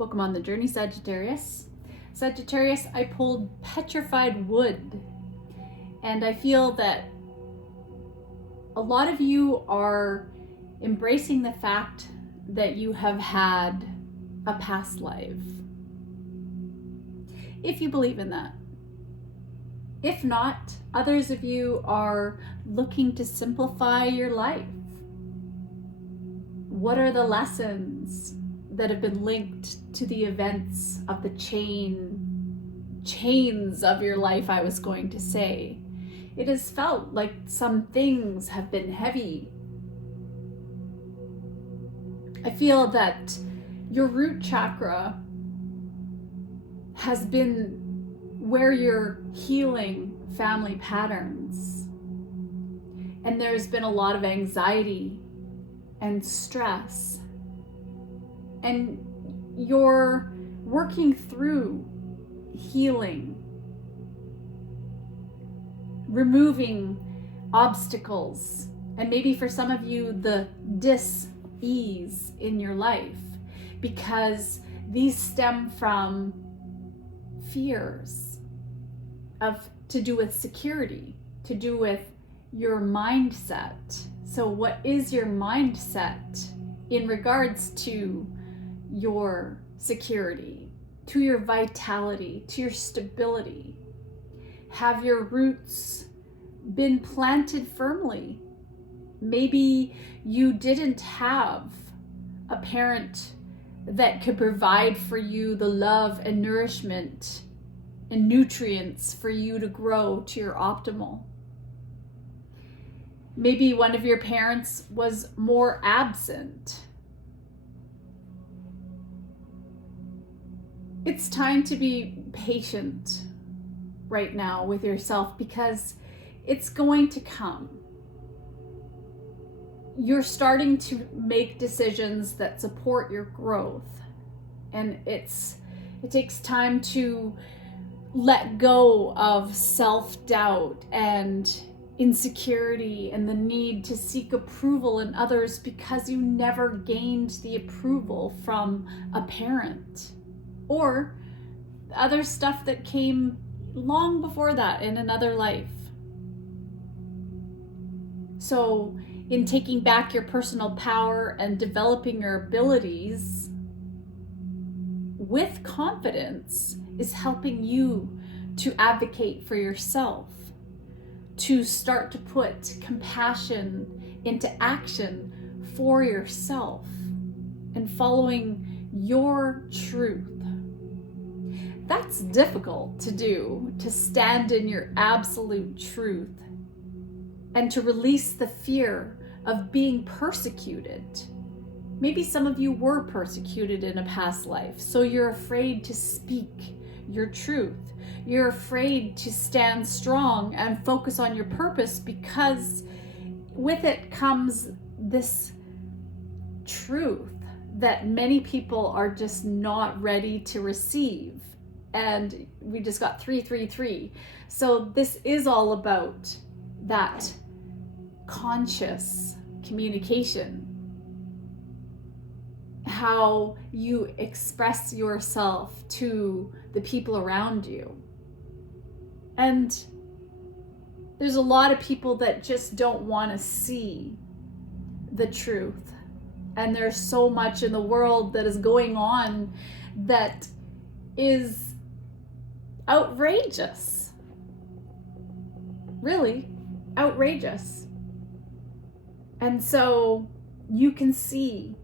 Welcome on the journey, Sagittarius. Sagittarius, I pulled petrified wood, and I feel that a lot of you are embracing the fact that you have had a past life. If you believe in that. If not, others of you are looking to simplify your life. What are the lessons that have been linked to the events of the chains of your life, I was going to say? It has felt like some things have been heavy. I feel that your root chakra has been where you're healing family patterns. And there's been a lot of anxiety and stress. And you're working through healing, removing obstacles, and maybe for some of you, the dis-ease in your life, because these stem from fears to do with security, to do with your mindset. So what is your mindset in regards to your security, to your vitality, to your stability? Have your roots been planted firmly? Maybe you didn't have a parent that could provide for you the love and nourishment and nutrients for you to grow to your optimal. Maybe one of your parents was more absent. It's time to be patient right now with yourself, because it's going to come. You're starting to make decisions that support your growth, and it takes time to let go of self-doubt and insecurity and the need to seek approval in others because you never gained the approval from a parent, or other stuff that came long before that in another life. So in taking back your personal power and developing your abilities with confidence is helping you to advocate for yourself, to start to put compassion into action for yourself and following your truth. That's difficult to do, to stand in your absolute truth and to release the fear of being persecuted. Maybe some of you were persecuted in a past life, so you're afraid to speak your truth. You're afraid to stand strong and focus on your purpose, because with it comes this truth that many people are just not ready to receive. And we just got 333. So this is all about that conscious communication, how you express yourself to the people around you. And there's a lot of people that just don't want to see the truth. And there's so much in the world that is going on that is outrageous. Really outrageous. And so you can see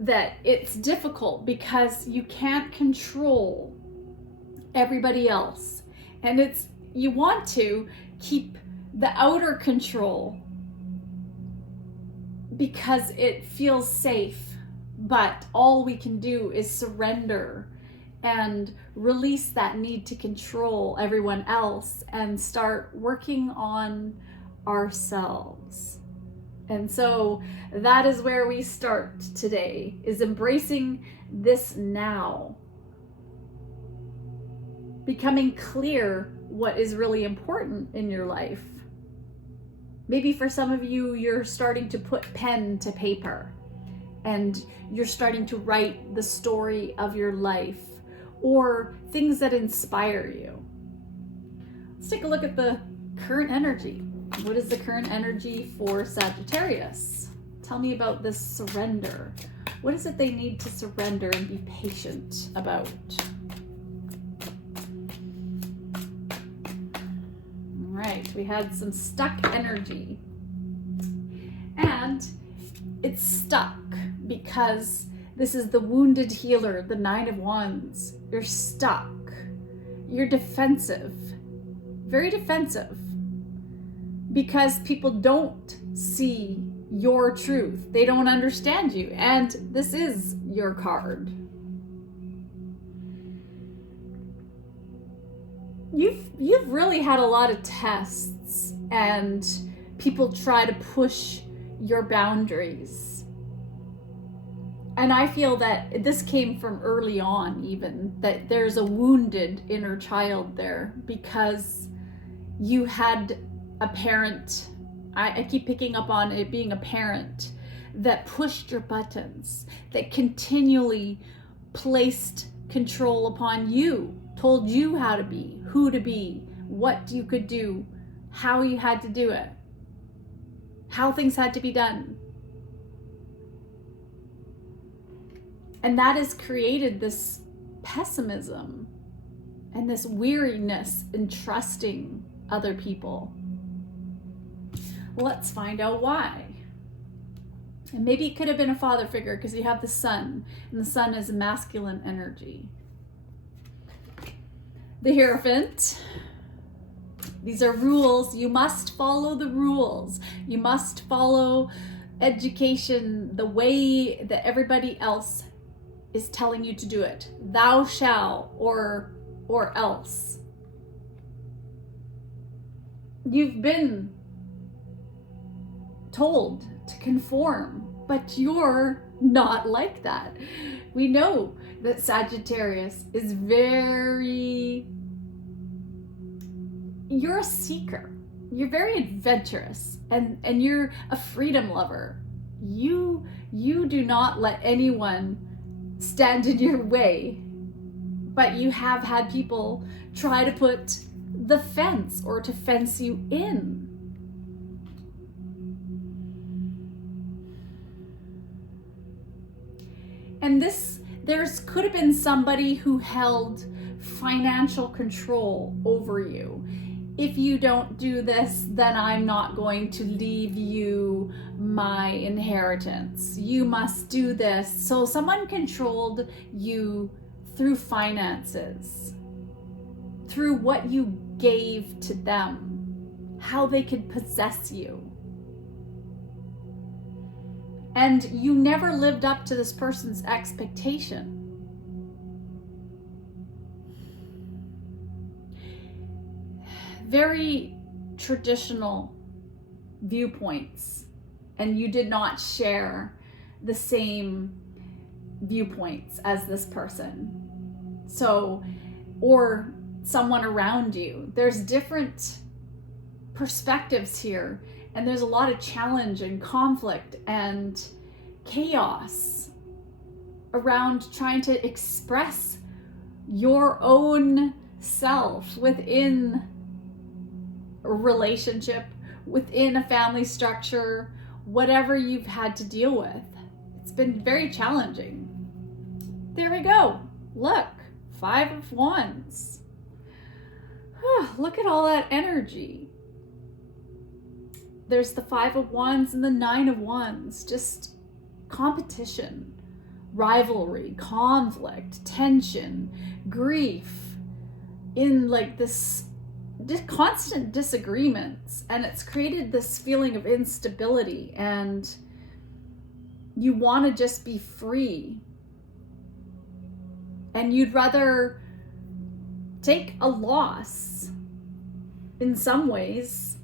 that it's difficult because you can't control everybody else. And you want to keep the outer control because it feels safe, but all we can do is surrender and release that need to control everyone else and start working on ourselves. And so that is where we start today, is embracing this now. Becoming clear what is really important in your life. Maybe for some of you, you're starting to put pen to paper and you're starting to write the story of your life, or things that inspire you. Let's take a look at the current energy. What is the current energy for Sagittarius? Tell me about this surrender. What is it they need to surrender and be patient about? All right, we had some stuck energy. And it's stuck because this is the wounded healer, the Nine of Wands. You're stuck. You're defensive. Very defensive. Because people don't see your truth. They don't understand you. And this is your card. You've really had a lot of tests, and people try to push your boundaries. And I feel that this came from early on, even, that there's a wounded inner child there because you had a parent. I keep picking up on it being a parent that pushed your buttons, that continually placed control upon you, told you how to be, who to be, what you could do, how you had to do it, how things had to be done. And that has created this pessimism and this weariness in trusting other people. Let's find out why. And maybe it could have been a father figure because you have the sun, and the sun is a masculine energy. The Hierophant. These are rules. You must follow the rules. You must follow education the way that everybody else is telling you to do it. Thou shalt, or else. You've been told to conform, but you're not like that. We know that Sagittarius is you're a seeker. You're very adventurous, and you're a freedom lover. You do not let anyone stand in your way, but you have had people try to put the fence or to fence you in. And there's could have been somebody who held financial control over you. If you don't do this, then I'm not going to leave you my inheritance. You must do this. So someone controlled you through finances, through what you gave to them, how they could possess you. And you never lived up to this person's expectation. Very traditional viewpoints, and you did not share the same viewpoints as this person. So, or someone around you. There's different perspectives here, and there's a lot of challenge and conflict and chaos around trying to express your own self within a relationship, within a family structure, whatever you've had to deal with. It's been very challenging. There we go. Look, 5 of Wands. Look at all that energy. There's the 5 of Wands and the 9 of Wands. Just competition, rivalry, conflict, tension, grief, in like this constant disagreements, and it's created this feeling of instability, and you want to just be free, and you'd rather take a loss in some ways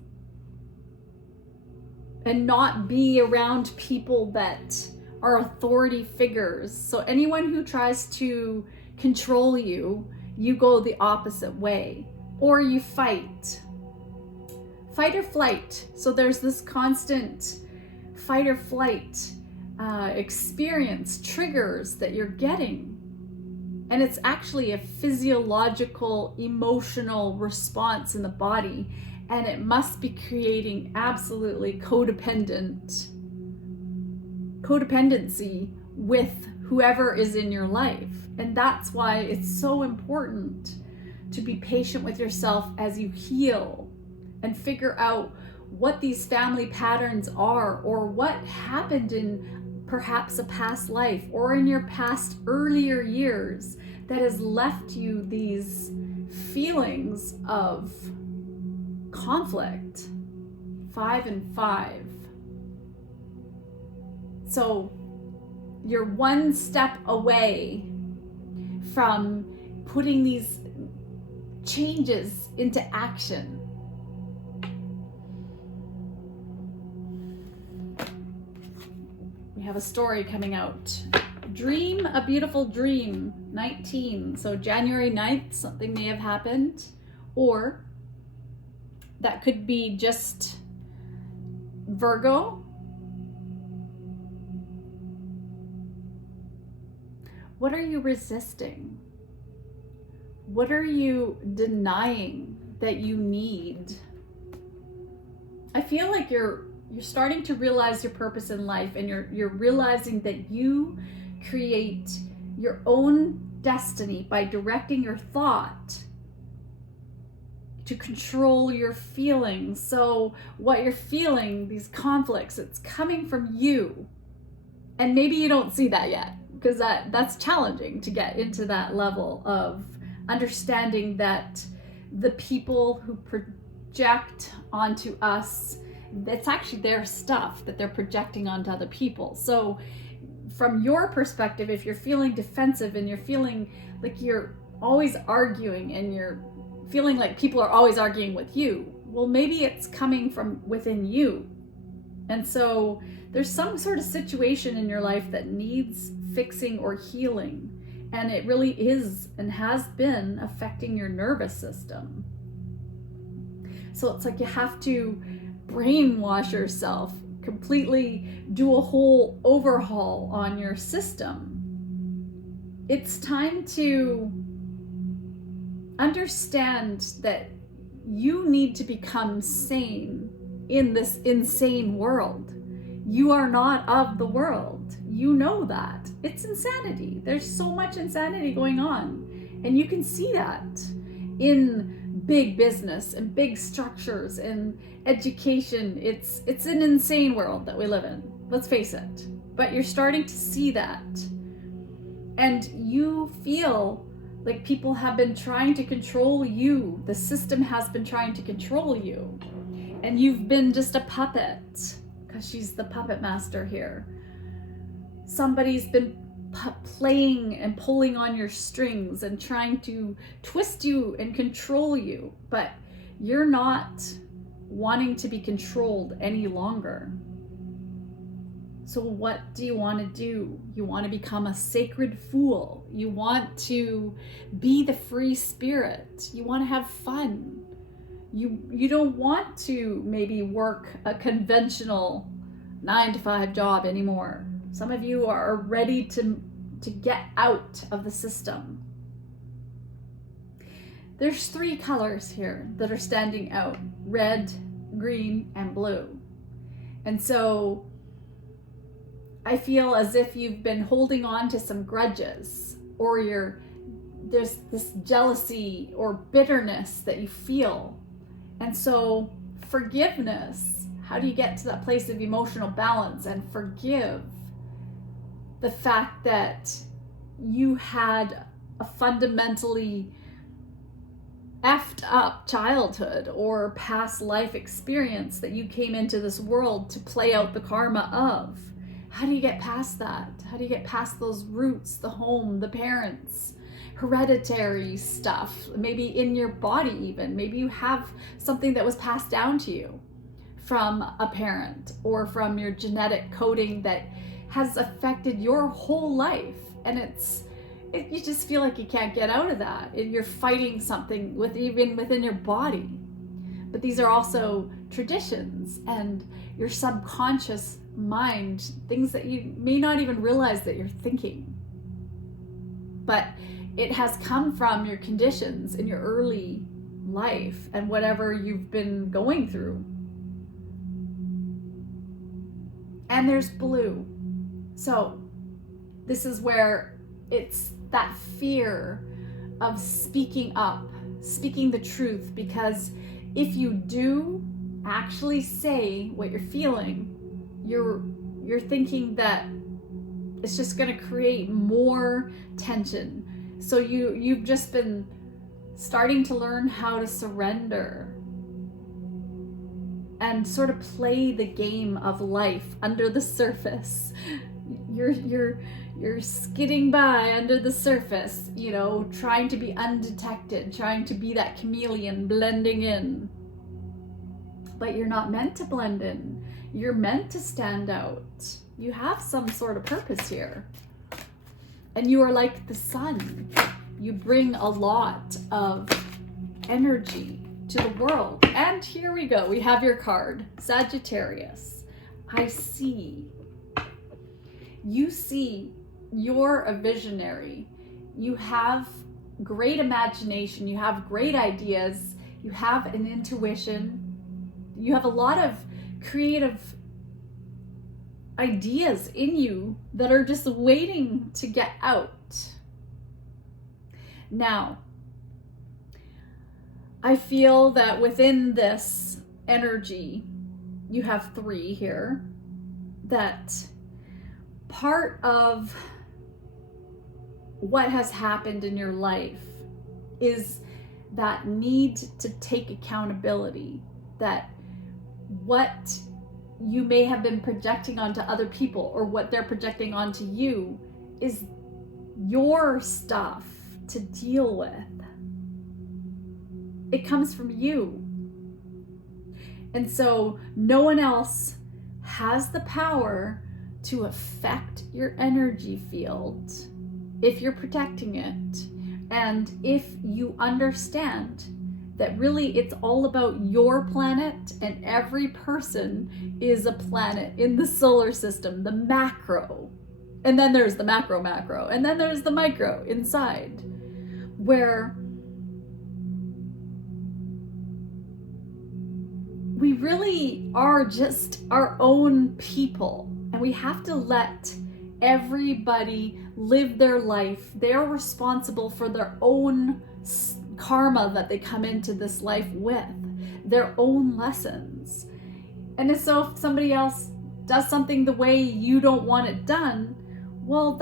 and not be around people that are authority figures. So anyone who tries to control you, you go the opposite way. Or you fight or flight. So there's this constant fight or flight experience, triggers that you're getting. And it's actually a physiological, emotional response in the body. And it must be creating absolutely codependency with whoever is in your life. And that's why it's so important to be patient with yourself as you heal and figure out what these family patterns are, or what happened in perhaps a past life or in your past earlier years that has left you these feelings of conflict. 5 and 5. So you're one step away from putting these changes into action. We have a story coming out. Dream a beautiful dream, 19. So January 9th, something may have happened, or that could be just Virgo. What are you resisting? What are you denying that you need? I feel like you're starting to realize your purpose in life, and you're realizing that you create your own destiny by directing your thought to control your feelings. So what you're feeling, these conflicts, it's coming from you. And maybe you don't see that yet, because that's challenging to get into that level of understanding that the people who project onto us, it's actually their stuff that they're projecting onto other people. So from your perspective, if you're feeling defensive and you're feeling like you're always arguing and you're feeling like people are always arguing with you, well, maybe it's coming from within you. And so there's some sort of situation in your life that needs fixing or healing. And it really is and has been affecting your nervous system. So it's like you have to brainwash yourself, completely do a whole overhaul on your system. It's time to understand that you need to become sane in this insane world. You are not of the world. You know that. It's insanity. There's so much insanity going on. And you can see that in big business and big structures and education. It's an insane world that we live in. Let's face it. But you're starting to see that. And you feel like people have been trying to control you. The system has been trying to control you. And you've been just a puppet, because she's the puppet master here. Somebody's been playing and pulling on your strings and trying to twist you and control you, but you're not wanting to be controlled any longer. So what do you want to do? You want to become a sacred fool. You want to be the free spirit. You want to have fun. You don't want to maybe work a conventional 9-to-5 job anymore. Some of you are ready to get out of the system. There's 3 colors here that are standing out: red, green, and blue. And so I feel as if you've been holding on to some grudges, or there's this jealousy or bitterness that you feel. And so forgiveness, how do you get to that place of emotional balance and forgive the fact that you had a fundamentally effed up childhood or past life experience that you came into this world to play out the karma of? How do you get past that? How do you get past those roots, the home, the parents, hereditary stuff, maybe in your body even? Maybe you have something that was passed down to you from a parent or from your genetic coding that has affected your whole life, and you just feel like you can't get out of that, and you're fighting something even within your body. But these are also traditions, and your subconscious mind, things that you may not even realize that you're thinking. But it has come from your conditions in your early life and whatever you've been going through. And there's blue. So this is where it's that fear of speaking up, speaking the truth, because if you do actually say what you're feeling, you're thinking that it's just going to create more tension. So you've just been starting to learn how to surrender and sort of play the game of life under the surface. You're skidding by under the surface, you know, trying to be undetected, trying to be that chameleon blending in. But you're not meant to blend in. You're meant to stand out. You have some sort of purpose here. And you are like the sun. You bring a lot of energy to the world. And here we go. We have your card, Sagittarius. I see. You see, you're a visionary. You have great imagination. You have great ideas. You have an intuition. You have a lot of creative ideas in you that are just waiting to get out. Now, I feel that within this energy, you have 3 here, that part of what has happened in your life is that need to take accountability, that what you may have been projecting onto other people or what they're projecting onto you is your stuff to deal with. It comes from you. And so no one else has the power to affect your energy field if you're protecting it. And if you understand that really it's all about your planet, and every person is a planet in the solar system, the macro. And then there's the macro, and then there's the micro inside, where we really are just our own people, and we have to let everybody live their life. They're responsible for their own karma that they come into this life with, their own lessons. And so if somebody else does something the way you don't want it done, well,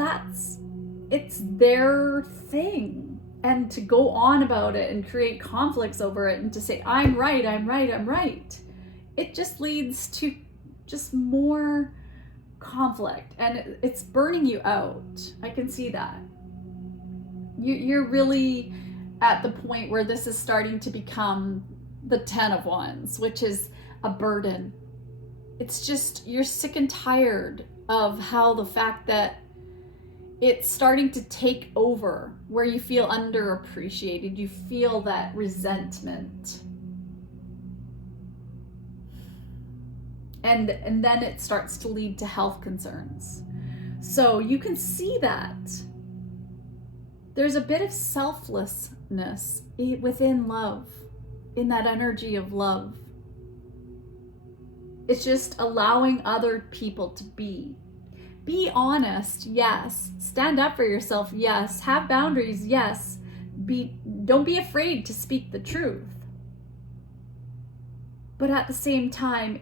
it's their thing. And to go on about it and create conflicts over it and to say, I'm right, it just leads to just more conflict, and it's burning you out. I can see that. You're really at the point where this is starting to become the 10 of Wands, which is a burden. It's just, you're sick and tired of how the fact that it's starting to take over, where you feel underappreciated, you feel that resentment. And then it starts to lead to health concerns. So you can see that there's a bit of selflessness within love, in that energy of love. It's just allowing other people to be. Be honest, yes. Stand up for yourself, yes. Have boundaries, yes. Don't be afraid to speak the truth. But at the same time,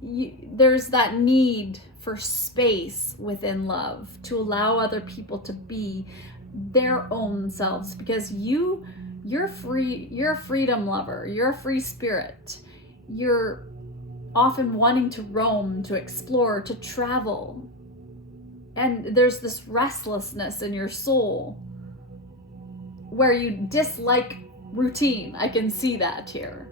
there's that need for space within love to allow other people to be their own selves, because you're free. You're a freedom lover. You're a free spirit. You're often wanting to roam, to explore, to travel. And there's this restlessness in your soul where you dislike routine. I can see that here.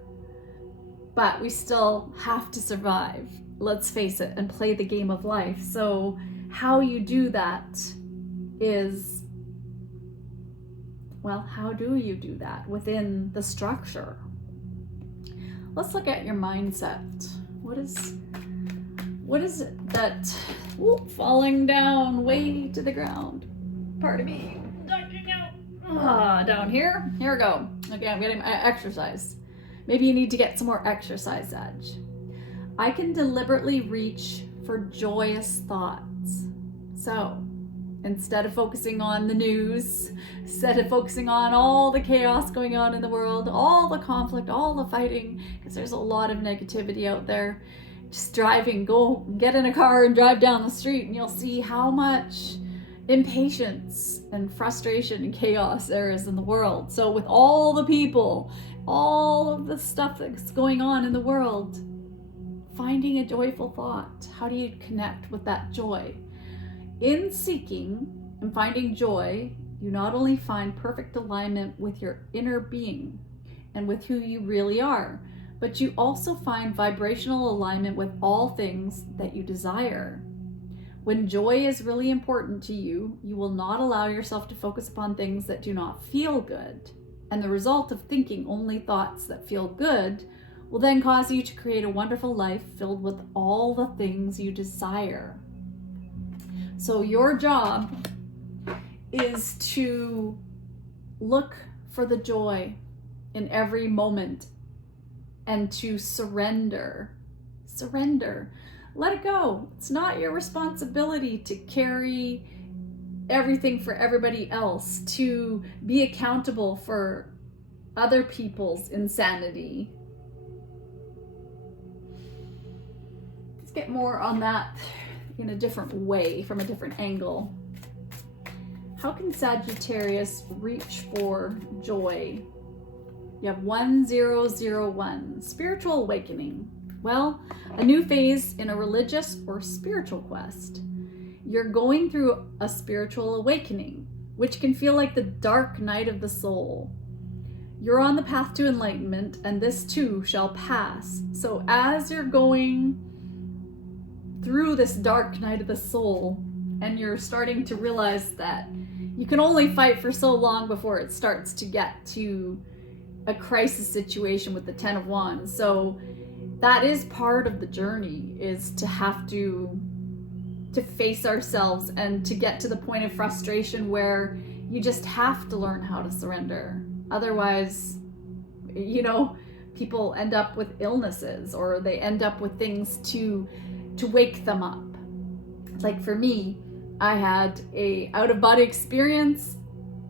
But we still have to survive, let's face it, and play the game of life. So how you do that is, well, how do you do that within the structure? Let's look at your mindset. What is What is it that, falling down way to the ground? Pardon me. Down here. Here we go. Okay, I'm getting my exercise. Maybe you need to get some more exercise, Sag. I can deliberately reach for joyous thoughts. So, instead of focusing on the news, instead of focusing on all the chaos going on in the world, all the conflict, all the fighting, because there's a lot of negativity out there, just go get in a car and drive down the street and you'll see how much impatience and frustration and chaos there is in the world. So with all the people, all of the stuff that's going on in the world, finding a joyful thought, how do you connect with that joy? In seeking and finding joy, you not only find perfect alignment with your inner being and with who you really are, but you also find vibrational alignment with all things that you desire. When joy is really important to you, you will not allow yourself to focus upon things that do not feel good. And the result of thinking only thoughts that feel good will then cause you to create a wonderful life filled with all the things you desire. So your job is to look for the joy in every moment and to surrender. Surrender. Let it go. It's not your responsibility to carry everything for everybody else, to be accountable for other people's insanity. Let's get more on that in a different way, from a different angle. How can Sagittarius reach for joy? You have 1001, spiritual awakening. Well, a new phase in a religious or spiritual quest. You're going through a spiritual awakening, which can feel like the dark night of the soul. You're on the path to enlightenment, and this too shall pass. So as you're going through this dark night of the soul, and you're starting to realize that you can only fight for so long before it starts to get to a crisis situation with the 10 of Wands. So that is part of the journey, is to have to face ourselves and to get to the point of frustration where you just have to learn how to surrender. Otherwise, people end up with illnesses, or they end up with things to wake them up. Like for me, I had a out-of-body experience,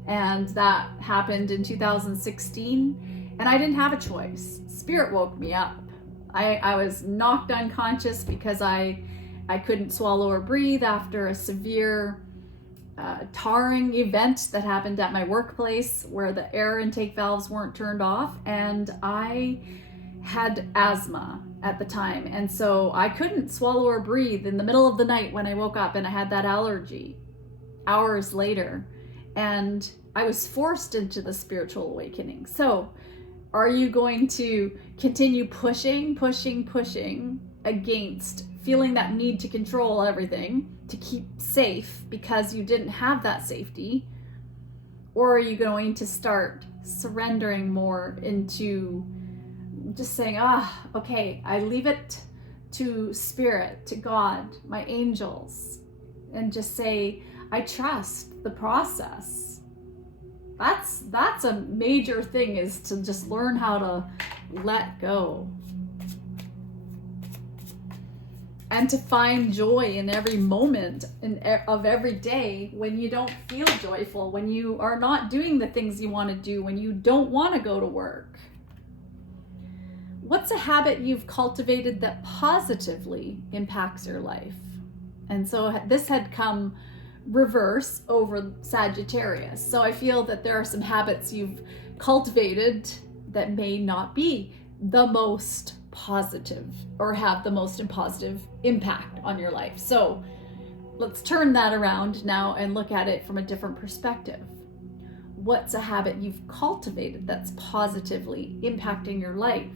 and that happened in 2016, and I didn't have a choice. Spirit woke me up. I was knocked unconscious because I couldn't swallow or breathe after a severe tarring event that happened at my workplace where the air intake valves weren't turned off, and I had asthma at the time, and so I couldn't swallow or breathe in the middle of the night when I woke up, and I had that allergy hours later, and I was forced into the spiritual awakening. So are you going to continue pushing against feeling that need to control everything to keep safe because you didn't have that safety? Or are you going to start surrendering more into just saying, okay, I leave it to Spirit, to God, my angels, and just say, I trust the process. That's a major thing, is to just learn how to let go. And to find joy in every moment of every day when you don't feel joyful, when you are not doing the things you want to do, when you don't want to go to work. What's a habit you've cultivated that positively impacts your life? And so this had come reverse over Sagittarius. So I feel that there are some habits you've cultivated that may not be the most positive or have the most positive impact on your life. So let's turn that around now and look at it from a different perspective. What's a habit you've cultivated that's positively impacting your life?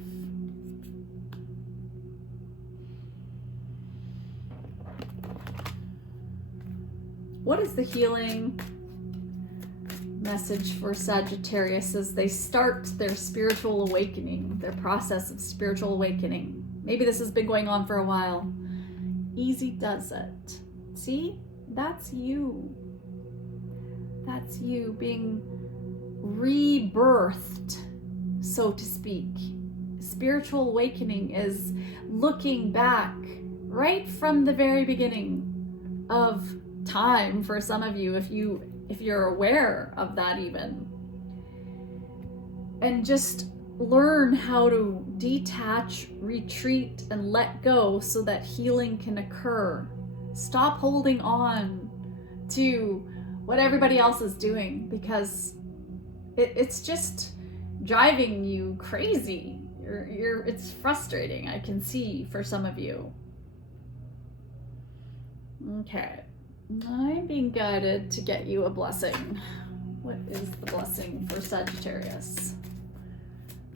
What is the healing message for Sagittarius as they start their spiritual awakening, their process of spiritual awakening? Maybe this has been going on for a while. easy does it. See? That's you. That's you being rebirthed, so to speak. Spiritual awakening is looking back right from the very beginning of time for some of you, if you're aware of that even. And just learn how to detach, retreat, and let go so that healing can occur. Stop holding on to what everybody else is doing, because it's just driving you crazy. It's frustrating, I can see, for some of you. Okay, I'm being guided to get you a blessing. What is the blessing for Sagittarius?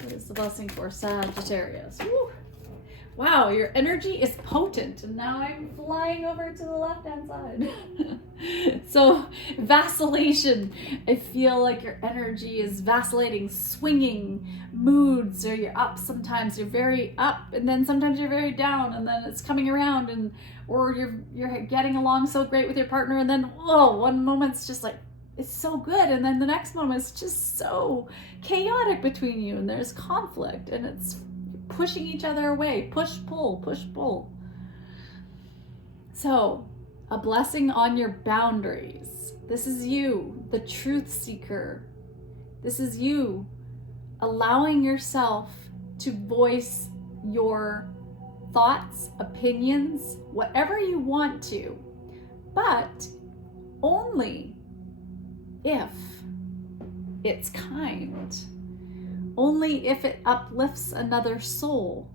What is the blessing for Sagittarius? Woo. Wow, your energy is potent, and now I'm flying over to the left-hand side. So, vacillation. I feel like your energy is vacillating, swinging moods, or you're up sometimes, you're very up, and then sometimes you're very down, and then it's coming around, and or you're getting along so great with your partner, and then, whoa, one moment's just like, it's so good, and then the next moment is just so chaotic between you, and there's conflict, and it's pushing each other away. Push, pull. So, a blessing on your boundaries. This is you, the truth seeker. This is you allowing yourself to voice your thoughts, opinions, whatever you want to, but only if it's kind. Only if it uplifts another soul.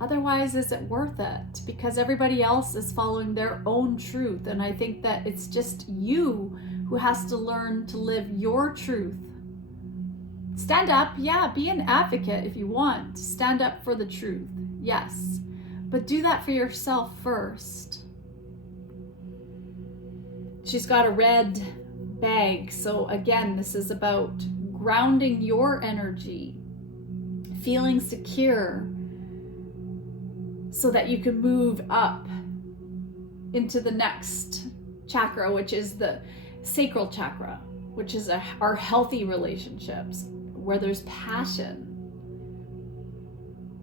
Otherwise, is it worth it? Because everybody else is following their own truth. And I think that it's just you who has to learn to live your truth. Stand up, yeah, be an advocate if you want. Stand up for the truth, yes. But do that for yourself first. She's got a red bag. So again, this is about grounding your energy, feeling secure, so that you can move up into the next chakra, which is the sacral chakra, which is our healthy relationships, where there's passion,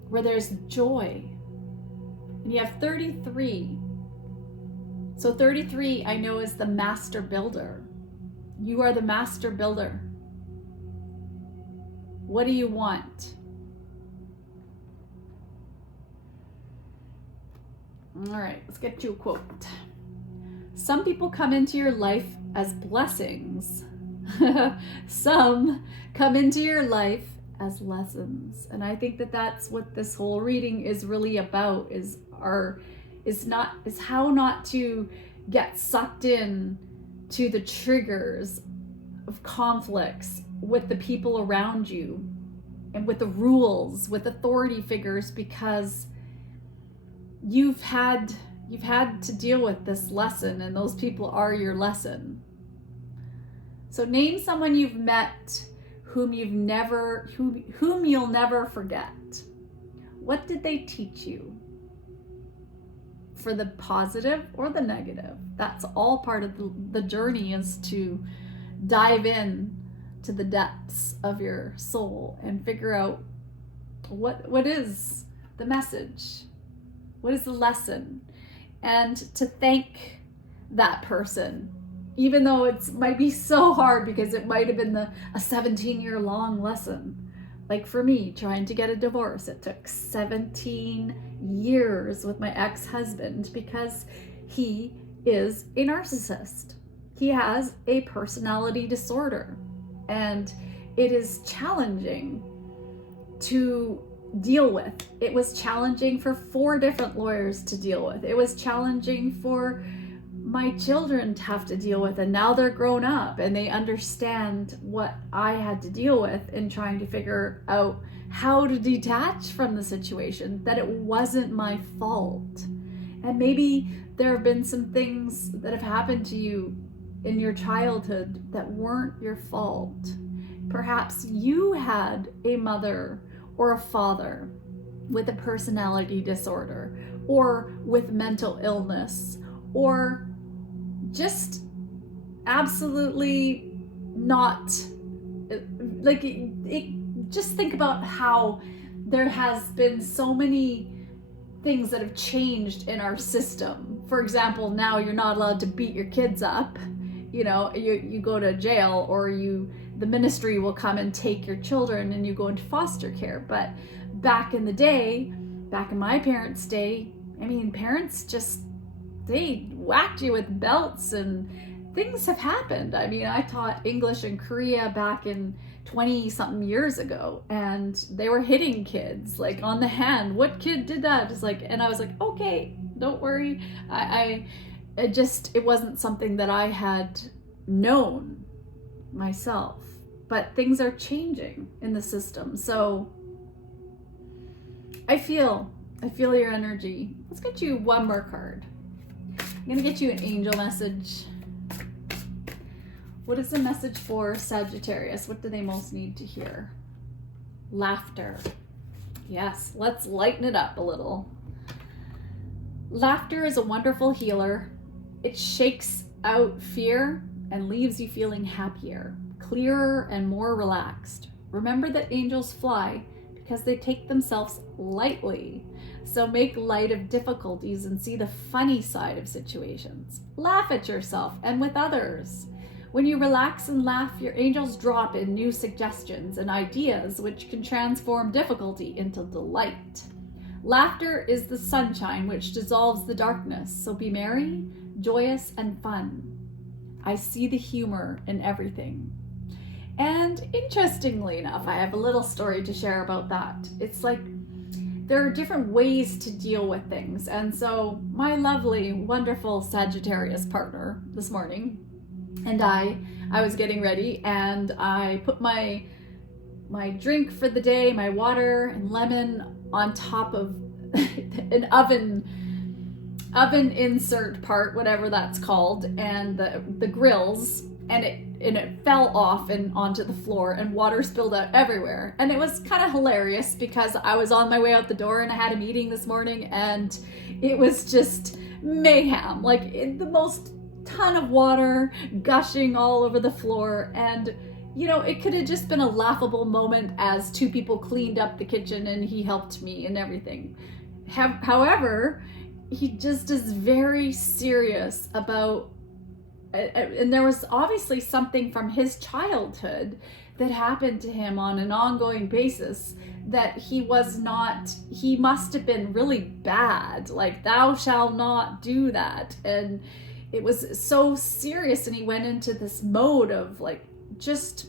where there's joy. And you have 33. So 33, I know, is the master builder. You are the master builder. What do you want? All right, let's get you a quote. Some people come into your life as blessings. Some come into your life as lessons. And I think that that's what this whole reading is really about, is how not to get sucked in to the triggers of conflicts with the people around you and with the rules, with authority figures, because you've had to deal with this lesson, and those people are your lesson. So name someone you've met whom you'll never forget. What did they teach you? For the positive or the negative? That's all part of the journey, is to dive in to the depths of your soul and figure out what is the message, what is the lesson, and to thank that person, even though it might be so hard, because it might have been a 17-year long lesson. Like for me, trying to get a divorce, it took 17 years with my ex-husband, because he is a narcissist. He has a personality disorder, and it is challenging to deal with. It was challenging for 4 different lawyers to deal with. It was challenging for my children to have to deal with, and now they're grown up and they understand what I had to deal with in trying to figure out how to detach from the situation, that it wasn't my fault. And maybe there have been some things that have happened to you in your childhood that weren't your fault. Perhaps you had a mother or a father with a personality disorder or with mental illness or just absolutely not like just think about how there has been so many things that have changed in our system. For example, now you're not allowed to beat your kids up. You know, you go to jail, or the ministry will come and take your children and you go into foster care. But back in the day, back in my parents' day, I mean, parents just, they whacked you with belts and things have happened. I mean, I taught English in Korea back in 20 something years ago, and they were hitting kids like on the hand. What kid did that? It's like, and I was like, okay, don't worry. It wasn't something that I had known myself, but things are changing in the system. So I feel your energy. Let's get you one more card. I'm gonna get you an angel message. What is the message for Sagittarius? What do they most need to hear? Laughter. Yes, let's lighten it up a little. Laughter is a wonderful healer. It shakes out fear and leaves you feeling happier, clearer, and more relaxed. Remember that angels fly because they take themselves lightly. So make light of difficulties and see the funny side of situations. Laugh at yourself and with others. When you relax and laugh, your angels drop in new suggestions and ideas which can transform difficulty into delight. Laughter is the sunshine which dissolves the darkness, so be merry, joyous, and fun. I see the humor in everything. And interestingly enough, I have a little story to share about that. It's like there are different ways to deal with things. And so my lovely, wonderful Sagittarius partner this morning and I was getting ready, and I put my drink for the day, my water and lemon, on top of an oven insert part, whatever that's called, and the grills, and it fell off and onto the floor, and water spilled out everywhere. And it was kind of hilarious because I was on my way out the door and I had a meeting this morning, and it was just mayhem, like the most ton of water gushing all over the floor. And you know, it could have just been a laughable moment as two people cleaned up the kitchen and he helped me and everything. However, he just is very serious about, and there was obviously something from his childhood that happened to him on an ongoing basis that he must have been really bad, like thou shalt not do that. And it was so serious, and he went into this mode of like just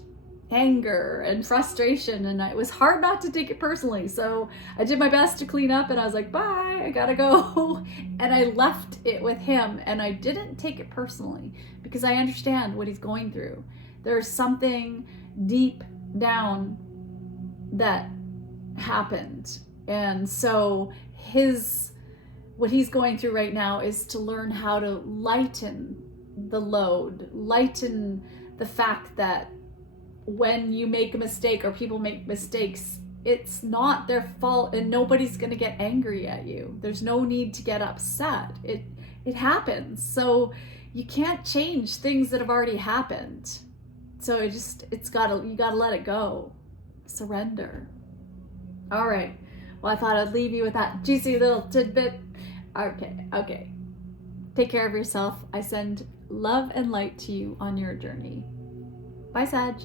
anger and frustration, and it was hard not to take it personally. So I did my best to clean up, and I was like, bye, I gotta go. And I left it with him, and I didn't take it personally because I understand what he's going through. There's something deep down that happened, and so what he's going through right now is to learn how to lighten the load, lighten the fact that when you make a mistake or people make mistakes, it's not their fault and nobody's going to get angry at you. There's no need to get upset. It happens. So you can't change things that have already happened. So you got to let it go. Surrender. All right. Well, I thought I'd leave you with that juicy little tidbit. Okay. Take care of yourself. I send love and light to you on your journey. Bye, Sag.